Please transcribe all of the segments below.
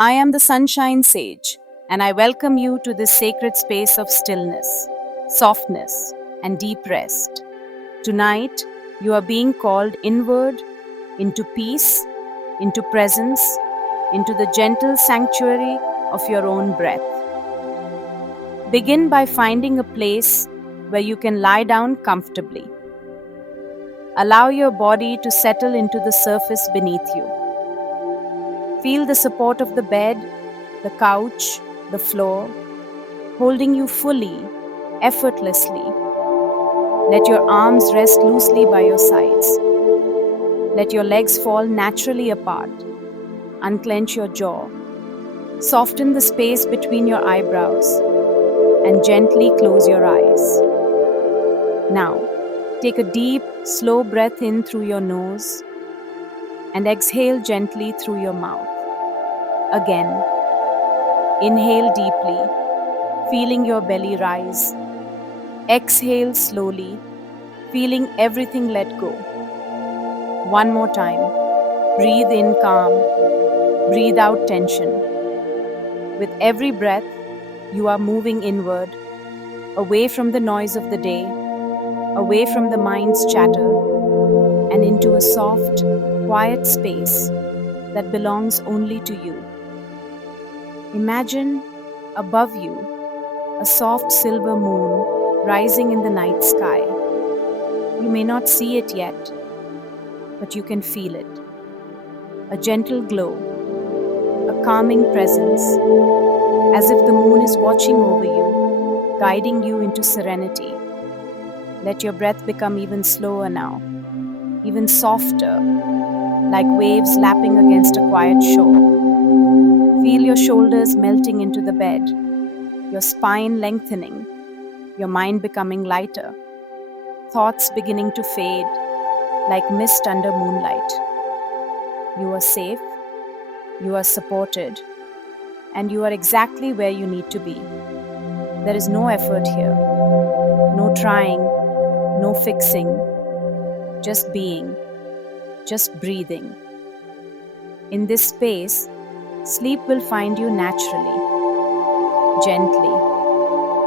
I am the Sunshine Sage, and I welcome you to this sacred space of stillness, softness, and deep rest. Tonight, you are being called inward, into peace, into presence, into the gentle sanctuary of your own breath. Begin by finding a place where you can lie down comfortably. Allow your body to settle into the surface beneath you. Feel the support of the bed, the couch, the floor, holding you fully, effortlessly. Let your arms rest loosely by your sides. Let your legs fall naturally apart. Unclench your jaw. Soften the space between your eyebrows and gently close your eyes. Now, take a deep, slow breath in through your nose and exhale gently through your mouth. Again, inhale deeply, feeling your belly rise. Exhale slowly, feeling everything let go. One more time. Breathe in calm, breathe out tension. With every breath, you are moving inward, away from the noise of the day, away from the mind's chatter, and into a soft, quiet space that belongs only to you. Imagine above you a soft silver moon rising in the night sky. You may not see it yet, but you can feel it. A gentle glow, a calming presence, as if the moon is watching over you, guiding you into serenity. Let your breath become even slower now, even softer, like waves lapping against a quiet shore. Feel your shoulders melting into the bed, your spine lengthening, your mind becoming lighter, thoughts beginning to fade like mist under moonlight. You are safe, you are supported, and you are exactly where you need to be. There is no effort here, no trying, no fixing, just being, just breathing. In this space, sleep will find you naturally, gently,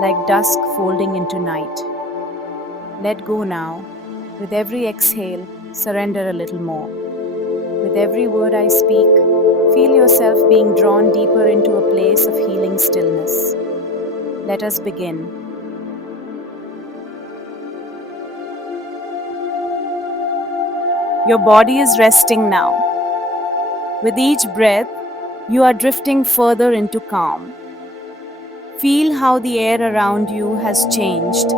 like dusk folding into night. Let go now. With every exhale, surrender a little more. With every word I speak, feel yourself being drawn deeper into a place of healing stillness. Let us begin. Your body is resting now. With each breath, you are drifting further into calm. Feel how the air around you has changed,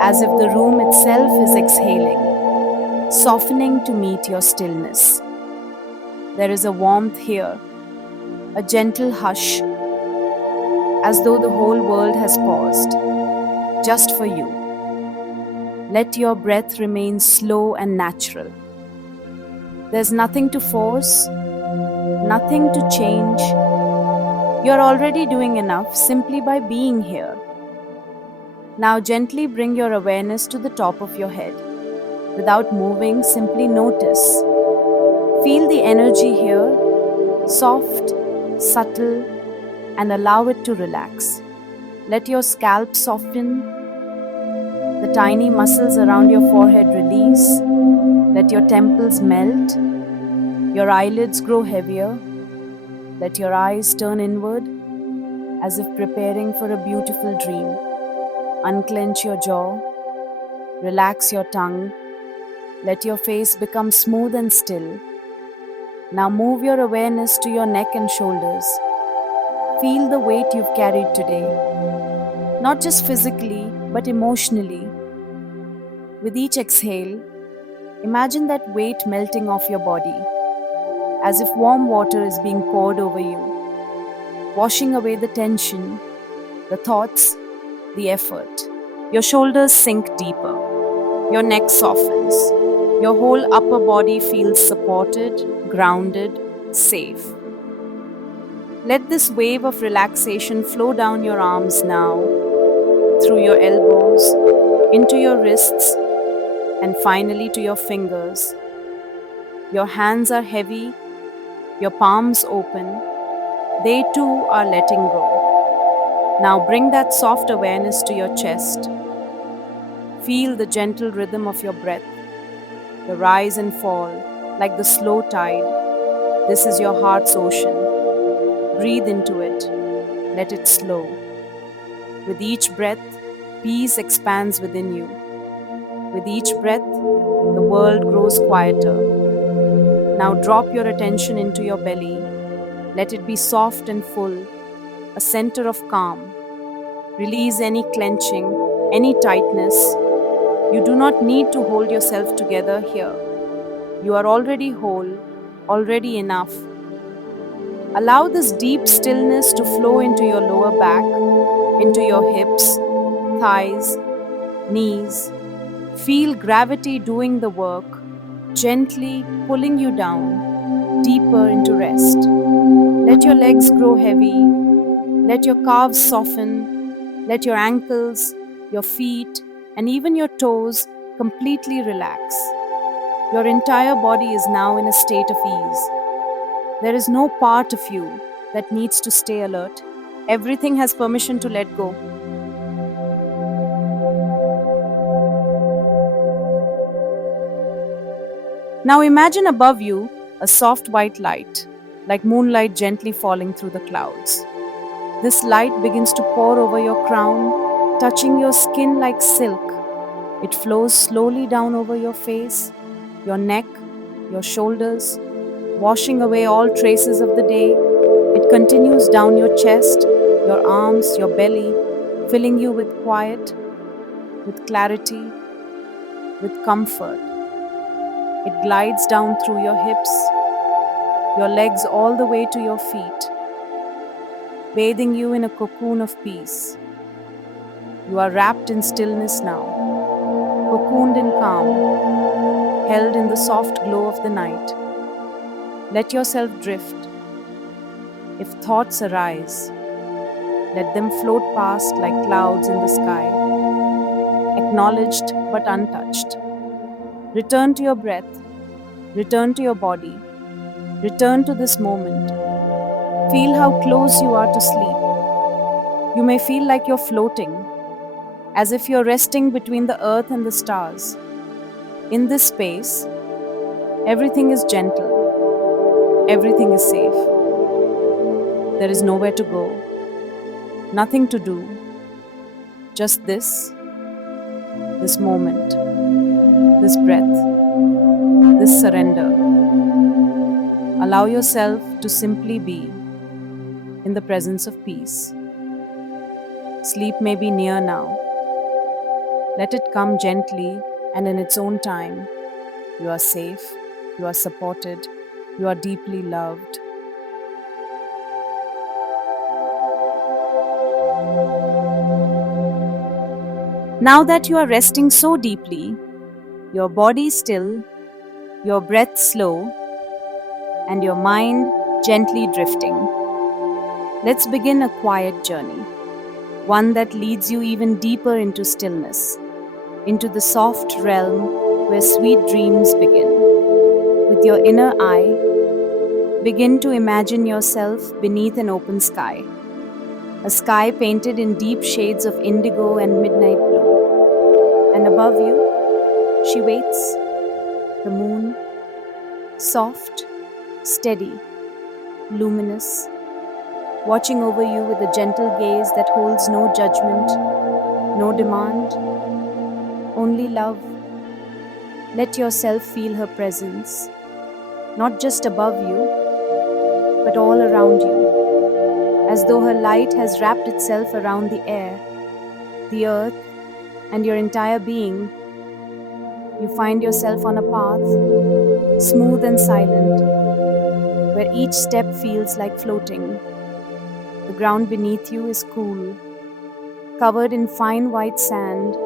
as if the room itself is exhaling, softening to meet your stillness. There is a warmth here, a gentle hush, as though the whole world has paused, just for you. Let your breath remain slow and natural. There's nothing to force, nothing to change. You're already doing enough simply by being here. Now gently bring your awareness to the top of your head. Without moving, simply notice. Feel the energy here, soft, subtle, and allow it to relax. Let your scalp soften, the tiny muscles around your forehead release. Let your temples melt, your eyelids grow heavier. Let your eyes turn inward, as if preparing for a beautiful dream. Unclench your jaw, relax your tongue, let your face become smooth and still. Now move your awareness to your neck and shoulders. Feel the weight you've carried today, not just physically, but emotionally. With each exhale, imagine that weight melting off your body, as if warm water is being poured over you, washing away the tension, the thoughts, the effort. Your shoulders sink deeper, your neck softens, your whole upper body feels supported, grounded, safe. Let this wave of relaxation flow down your arms now, through your elbows, into your wrists, and finally to your fingers. Your hands are heavy, your palms open, They too are letting go. Now bring that soft awareness to your chest. Feel the gentle rhythm of your breath, the rise and fall, like the slow tide. This is your heart's ocean. Breathe into it. Let it slow. With each breath, peace expands within you. With each breath, the world grows quieter. Now drop your attention into your belly. Let it be soft and full, a center of calm. Release any clenching, any tightness. You do not need to hold yourself together here. You are already whole, already enough. Allow this deep stillness to flow into your lower back, into your hips, thighs, knees. Feel gravity doing the work, gently pulling you down, deeper into rest. Let your legs grow heavy. Let your calves soften. Let your ankles, your feet, and even your toes completely relax. Your entire body is now in a state of ease. There is no part of you that needs to stay alert. Everything has permission to let go. Now imagine above you a soft white light, like moonlight gently falling through the clouds. This light begins to pour over your crown, touching your skin like silk. It flows slowly down over your face, your neck, your shoulders, washing away all traces of the day. It continues down your chest, your arms, your belly, filling you with quiet, with clarity, with comfort. It glides down through your hips, your legs all the way to your feet, bathing you in a cocoon of peace. You are wrapped in stillness now, cocooned in calm, held in the soft glow of the night. Let yourself drift. If thoughts arise, let them float past like clouds in the sky, acknowledged but untouched. Return to your breath, return to your body, return to this moment. Feel how close you are to sleep. You may feel like you're floating, as if you're resting between the earth and the stars. In this space, everything is gentle, everything is safe. There is nowhere to go, nothing to do, just this moment, this breath, this surrender. Allow yourself to simply be in the presence of peace. Sleep may be near now. Let it come gently and in its own time. You are safe, you are supported, you are deeply loved. Now that you are resting so deeply, your body still, your breath slow, and your mind gently drifting, let's begin a quiet journey, one that leads you even deeper into stillness, into the soft realm where sweet dreams begin. With your inner eye, begin to imagine yourself beneath an open sky, a sky painted in deep shades of indigo and midnight blue. And above you, she waits, the moon, soft, steady, luminous, watching over you with a gentle gaze that holds no judgment, no demand, only love. Let yourself feel her presence, not just above you, but all around you, as though her light has wrapped itself around the air, the earth, and your entire being. You find yourself on a path, smooth and silent, where each step feels like floating. The ground beneath you is cool, covered in fine white sand,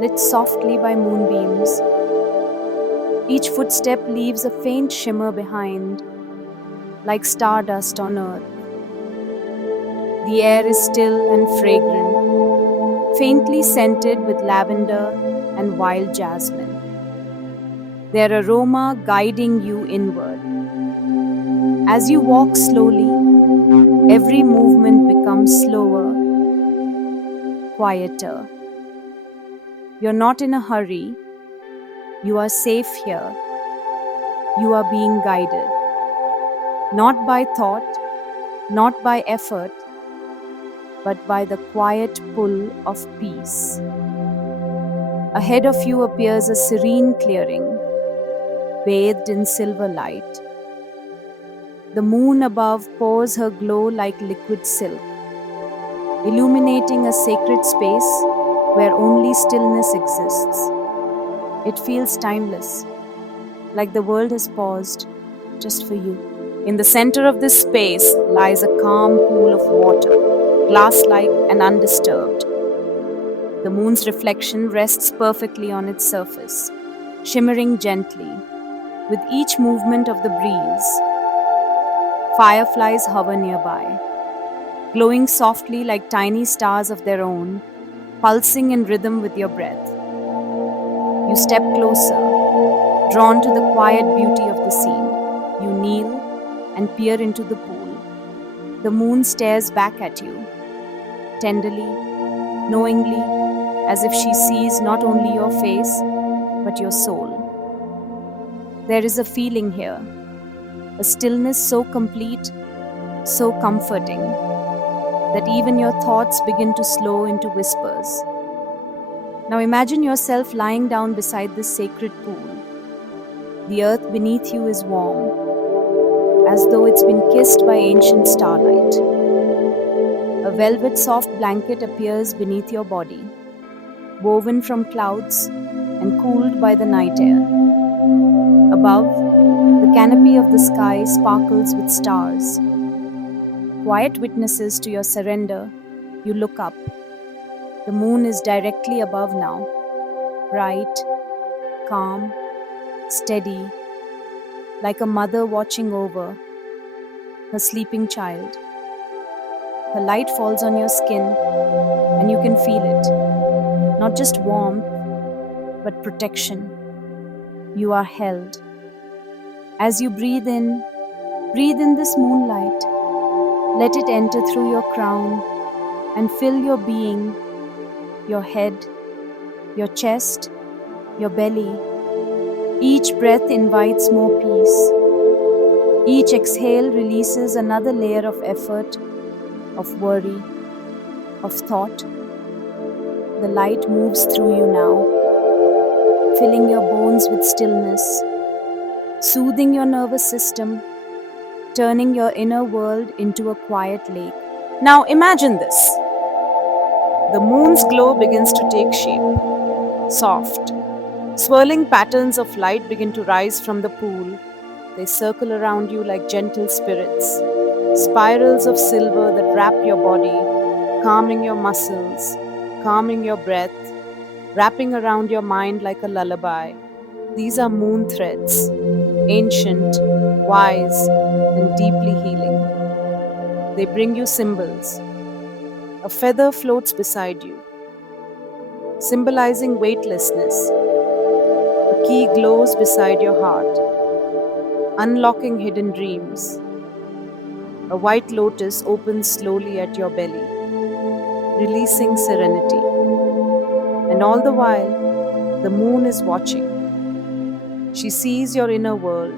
lit softly by moonbeams. Each footstep leaves a faint shimmer behind, like stardust on earth. The air is still and fragrant, faintly scented with lavender and wild jasmine, their aroma guiding you inward. As you walk slowly, every movement becomes slower, quieter. You're not in a hurry. You are safe here. You are being guided. Not by thought, not by effort, but by the quiet pull of peace. Ahead of you appears a serene clearing, bathed in silver light. The moon above pours her glow like liquid silk, illuminating a sacred space where only stillness exists. It feels timeless, like the world has paused just for you. In the center of this space lies a calm pool of water, glass-like and undisturbed. The moon's reflection rests perfectly on its surface, shimmering gently. With each movement of the breeze, fireflies hover nearby, glowing softly like tiny stars of their own, pulsing in rhythm with your breath. You step closer, drawn to the quiet beauty of the scene. You kneel and peer into the pool. The moon stares back at you, tenderly, knowingly, as if she sees not only your face, but your soul. There is a feeling here, a stillness so complete, so comforting, that even your thoughts begin to slow into whispers. Now imagine yourself lying down beside this sacred pool. The earth beneath you is warm, as though it's been kissed by ancient starlight. A velvet soft blanket appears beneath your body, woven from clouds and cooled by the night air. Above, the canopy of the sky sparkles with stars. Quiet witnesses to your surrender, you look up. The moon is directly above now, bright, calm, steady, like a mother watching over her sleeping child. Her light falls on your skin, and you can feel it. Not just warmth, but protection. You are held. As you breathe in this moonlight. Let it enter through your crown and fill your being, your head, your chest, your belly. Each breath invites more peace. Each exhale releases another layer of effort, of worry, of thought. The light moves through you now, filling your bones with stillness, soothing your nervous system, turning your inner world into a quiet lake. Now imagine this. The moon's glow begins to take shape. Soft, swirling patterns of light begin to rise from the pool. They circle around you like gentle spirits, spirals of silver that wrap your body, calming your muscles, calming your breath, wrapping around your mind like a lullaby. These are moon threads, ancient, wise, and deeply healing. They bring you symbols. A feather floats beside you, symbolizing weightlessness. A key glows beside your heart, unlocking hidden dreams. A white lotus opens slowly at your belly, releasing serenity. And all the while, the moon is watching. She sees your inner world.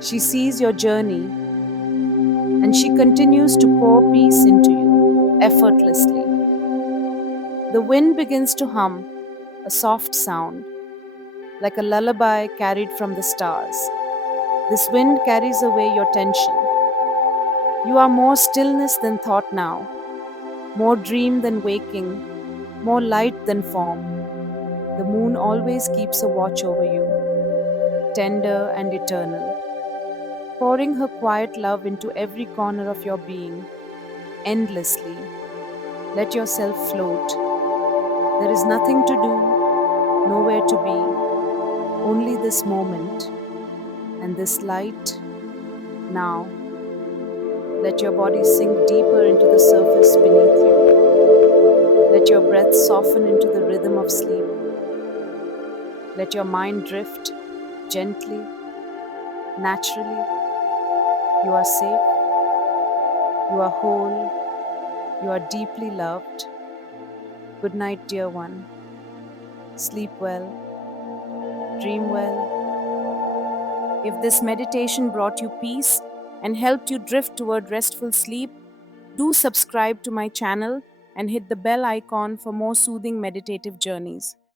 She sees your journey. And she continues to pour peace into you effortlessly. The wind begins to hum, a soft sound, like a lullaby carried from the stars. This wind carries away your tension. You are more stillness than thought now, more dream than waking, more light than form. The moon always keeps a watch over you, tender and eternal, pouring her quiet love into every corner of your being, endlessly. Let yourself float. There is nothing to do, nowhere to be, only this moment and this light now. Let your body sink deeper into the surface beneath you. Let your breath soften into the rhythm of sleep. Let your mind drift gently, naturally. You are safe. You are whole, you are deeply loved. Good night, dear one. Sleep well, dream well. If this meditation brought you peace and helped you drift toward restful sleep, do subscribe to my channel and hit the bell icon for more soothing meditative journeys.